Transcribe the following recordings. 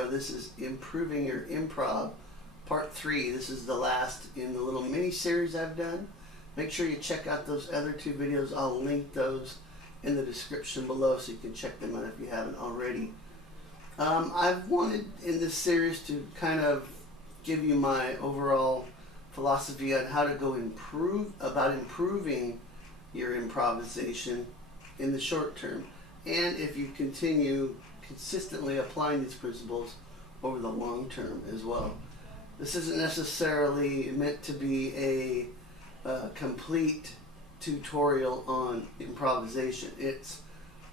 video. This is Improving Your Improv, Part 3. This is the last in the little mini-series I've done. Make sure you check out those other two videos. I'll link those in the description below so you can check them out if you haven't already. I've wanted in this series to kind of give you my overall philosophy on how to go improving your improvisation in the short term, and if you continue consistently applying these principles over the long term as well. This isn't necessarily meant to be a complete tutorial on improvisation. It's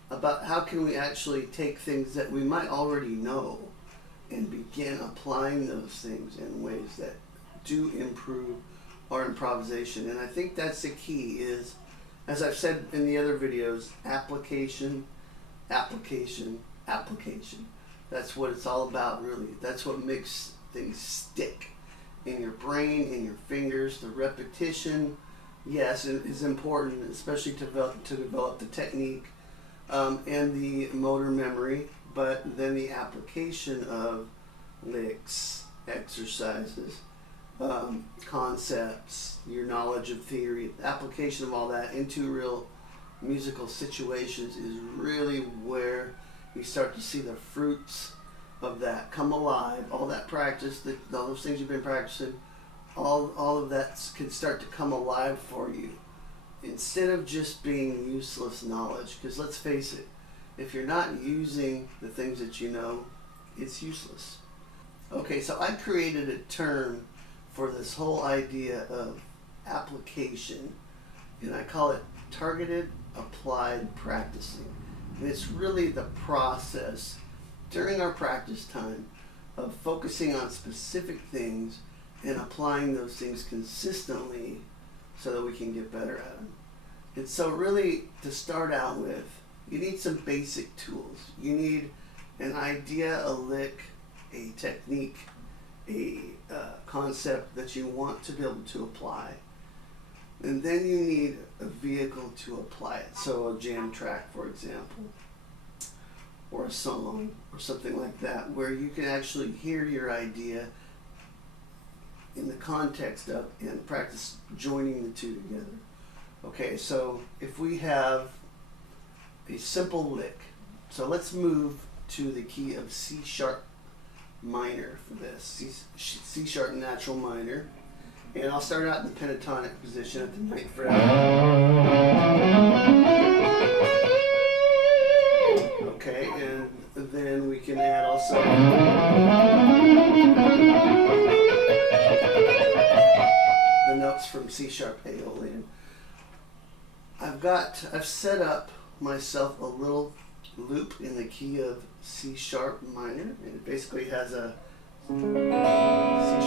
about how can we actually take things that we might already know and begin applying those things in ways that do improve our improvisation. And I think that's the key is, as I've said in the other videos, application, application, application. That's what it's all about, really. That's what makes things stick in your brain, in your fingers. The repetition, yes, it is important, especially to develop the technique and the motor memory, but then the application of licks, exercises, concepts, your knowledge of theory, application of all that into real musical situations is really where you start to see the fruits of that come alive. All that practice, all those things you've been practicing, all of that can start to come alive for you instead of just being useless knowledge. Because let's face it, if you're not using the things that you know, it's useless. Okay, so I created a term for this whole idea of application, and I call it targeted applied practicing. And it's really the process during our practice time of focusing on specific things and applying those things consistently so that we can get better at them. And so really, to start out with, you need some basic tools. You need an idea, a lick, a technique, a concept that you want to be able to apply. And then you need a vehicle to apply it. So a jam track, for example, or a song, or something like that, where you can actually hear your idea in the context of and practice joining the two together. Okay, so if we have a simple lick, so let's move to the key of C sharp minor for this, C sharp natural minor, and I'll start out in the pentatonic position at the 9th fret. Okay, and then we can add also the notes from C sharp Aeolian. I've set up myself a little loop in the key of C sharp minor, and it basically has a C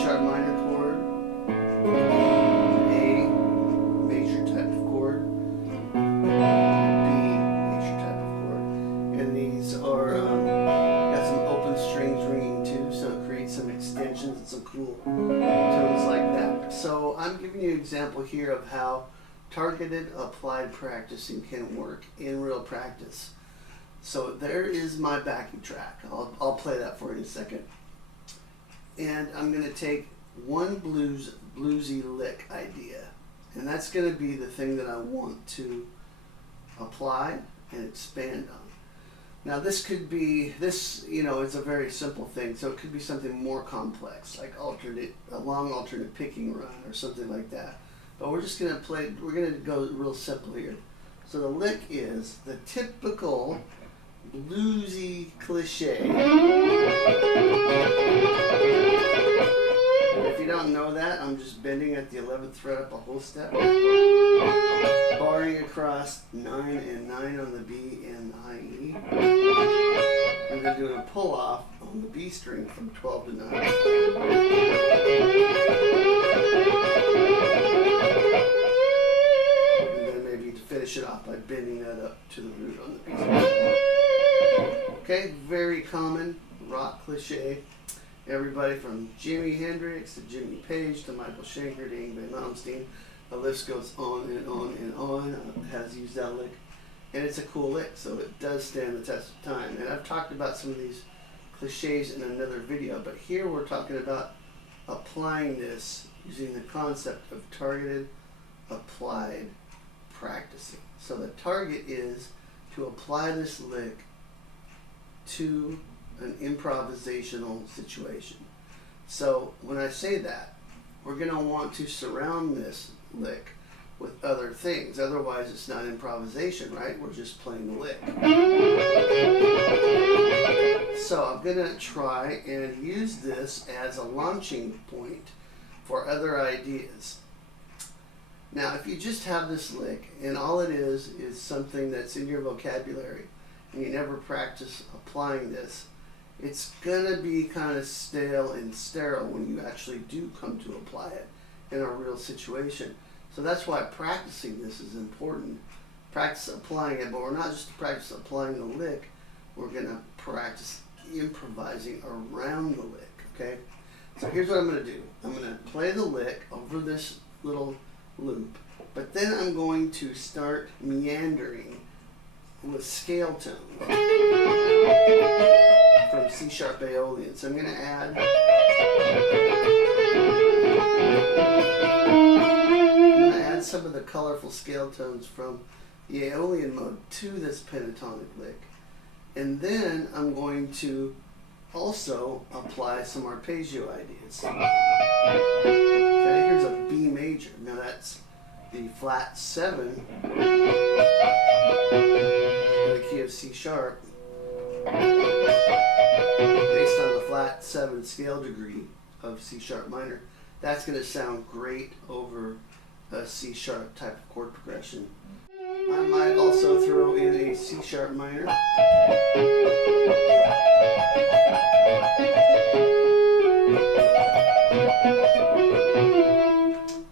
sharp minor chord, A major type of chord, B major type of chord, and these are got some open strings ringing too, so it creates some extensions and some cool tones like that. So I'm giving you an example here of how targeted applied practicing can work in real practice. So there is my backing track. I'll play that for you in a second. And I'm going to take one bluesy lick idea, and that's going to be the thing that I want to apply and expand on. Now this could be, it's a very simple thing, so it could be something more complex, like a long alternate picking run or something like that. But we're just going to we're going to go real simple here. So the lick is the typical bluesy cliche. If you don't know that, I'm just bending at the 11th fret up a whole step, barring across 9 and 9 on the B and IE, and then doing a pull off on the B string from 12 to 9. And then maybe to finish it off by bending that up to the root on the B string. Okay, very common rock cliche. Everybody from Jimi Hendrix to Jimmy Page to Michael Schenker to Yngwie Malmsteen. The list goes on and on and on. Has used that lick. And it's a cool lick, so it does stand the test of time. And I've talked about some of these cliches in another video, but here we're talking about applying this using the concept of targeted, applied practicing. So the target is to apply this lick to an improvisational situation. So when I say that, we're going to want to surround this lick with other things. Otherwise, it's not improvisation, right? We're just playing the lick. So I'm going to try and use this as a launching point for other ideas. Now, if you just have this lick and all it is something that's in your vocabulary and you never practice applying this, it's going to be kind of stale and sterile when you actually do come to apply it in a real situation. So that's why practicing this is important. Practice applying it, but we're not just to practice applying the lick, we're going to practice improvising around the lick, okay? So here's what I'm going to do. I'm going to play the lick over this little loop, but then I'm going to start meandering with scale tones from C-sharp Aeolian. So I'm going to add some of the colorful scale tones from the Aeolian mode to this pentatonic lick. And then I'm going to also apply some arpeggio ideas. Okay, here's a B major. Now that's the flat 7 in the key of C sharp based on the flat 7 scale degree of C sharp minor. That's going to sound great over a C sharp type of chord progression. I might also throw in a C sharp minor.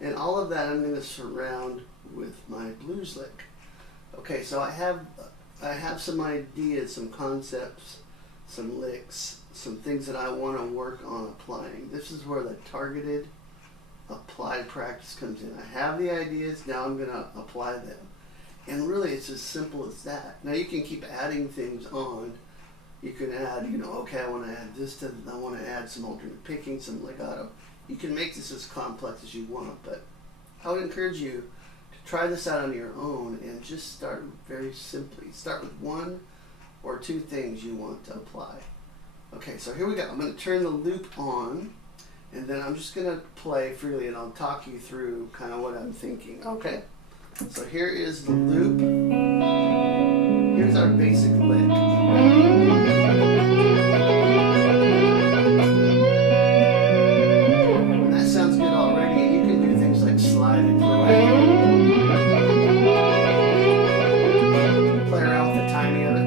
And all of that I'm going to surround with my blues lick. Okay, so I have some ideas, some concepts, some licks, some things that I want to work on applying. This is where the targeted applied practice comes in. I have the ideas, now I'm going to apply them. And really it's as simple as that. Now you can keep adding things on. You can add, okay, I want to add this to, I want to add some alternate picking, some legato. You can make this as complex as you want, but I would encourage you to try this out on your own and just start very simply. Start with one or two things you want to apply. Okay, so here we go. I'm going to turn the loop on. And then I'm just going to play freely and I'll talk you through kind of what I'm thinking, okay? So here is the loop. Here's our basic lick. And that sounds good already, and you can do things like slide and pirouette. Play around with the timing of it.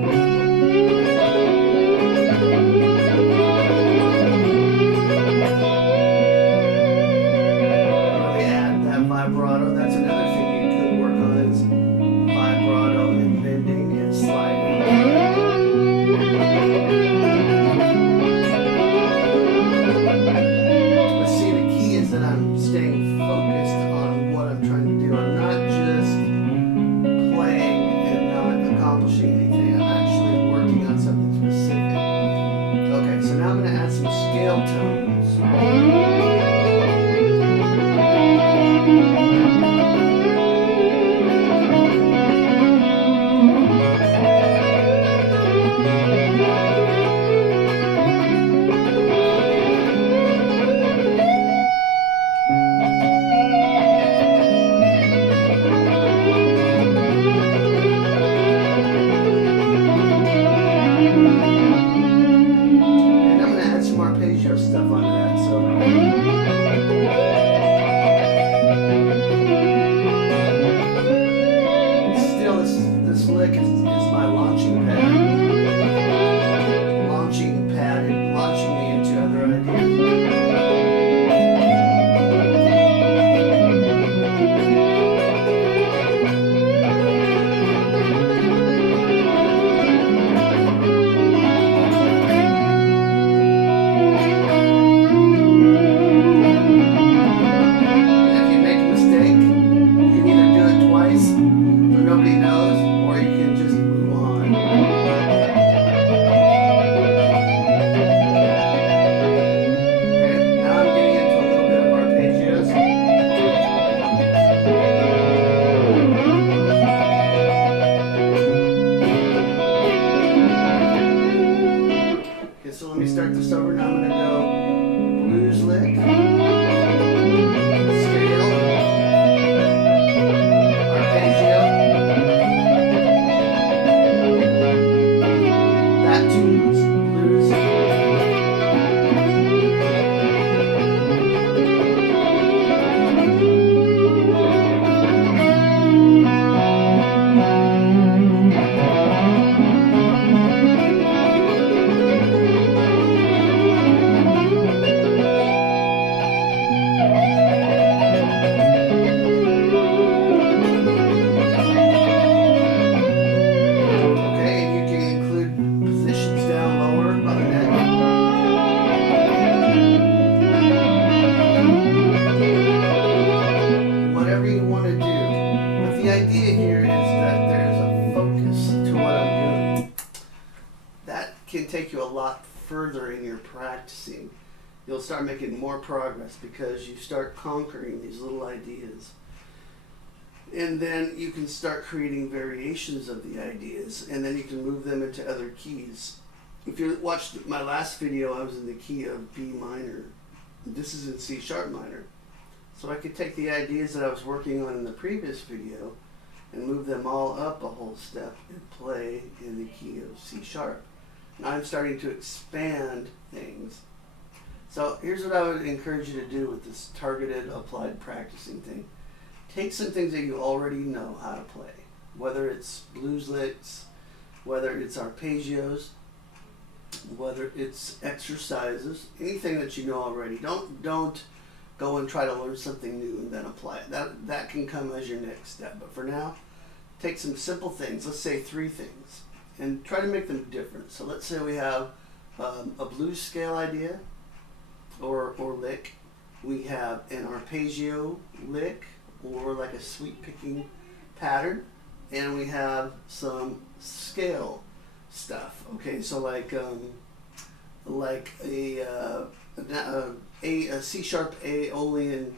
Vibrato, that's another thing you could work on is vibrato and bending and sliding. But see, the key is that I'm staying focused on what I'm trying to do. I'm not just playing and not accomplishing anything. I'm actually working on something specific. Okay, so now I'm going to add some scale tones. Stuff on that, so still this lick is my launching pad and launching me into other ideas. further in your practicing, you'll start making more progress because you start conquering these little ideas. And then you can start creating variations of the ideas, and then you can move them into other keys. If you watched my last video, I was in the key of B minor. This is in C sharp minor. So I could take the ideas that I was working on in the previous video and move them all up a whole step and play in the key of C sharp. Now I'm starting to expand things. So here's what I would encourage you to do with this targeted applied practicing thing. Take some things that you already know how to play, whether it's blues licks, whether it's arpeggios, whether it's exercises, anything that you know already. Don't go and try to learn something new and then apply it. That can come as your next step. But for now, take some simple things, let's say 3 things, and try to make them different. So let's say we have a blues scale idea or lick. We have an arpeggio lick or like a sweep picking pattern, and we have some scale stuff. Okay, so like a C sharp Aeolian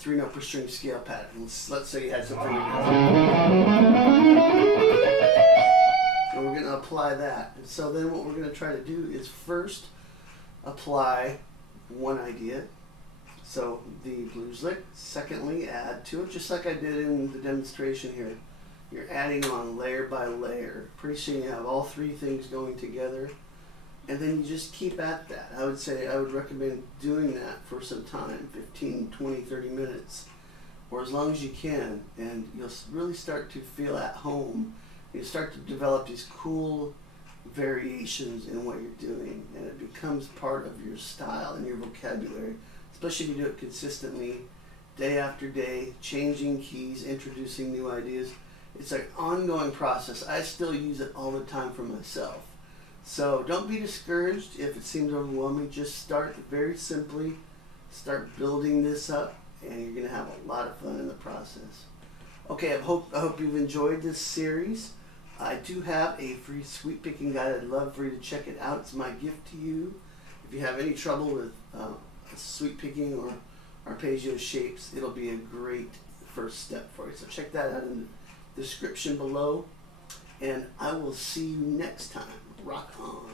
3-note per string scale pattern. Let's say you had something like that. And we're going to apply that. And so then what we're going to try to do is first apply one idea. So the blues lick. Secondly, add to it, just like I did in the demonstration here. You're adding on layer by layer. Pretty soon you have all 3 things going together. And then you just keep at that. I would recommend doing that for some time, 15, 20, 30 minutes, or as long as you can. And you'll really start to feel at home. You'll start to develop these cool variations in what you're doing. And it becomes part of your style and your vocabulary, especially if you do it consistently, day after day, changing keys, introducing new ideas. It's an ongoing process. I still use it all the time for myself. So don't be discouraged if it seems overwhelming. Just start very simply, start building this up, and you're going to have a lot of fun in the process. Okay, I hope you've enjoyed this series. I do have a free sweep picking guide. I'd love for you to check it out. It's my gift to you. If you have any trouble with sweep picking or arpeggio shapes, it'll be a great first step for you. So check that out in the description below, and I will see you next time. Rock on.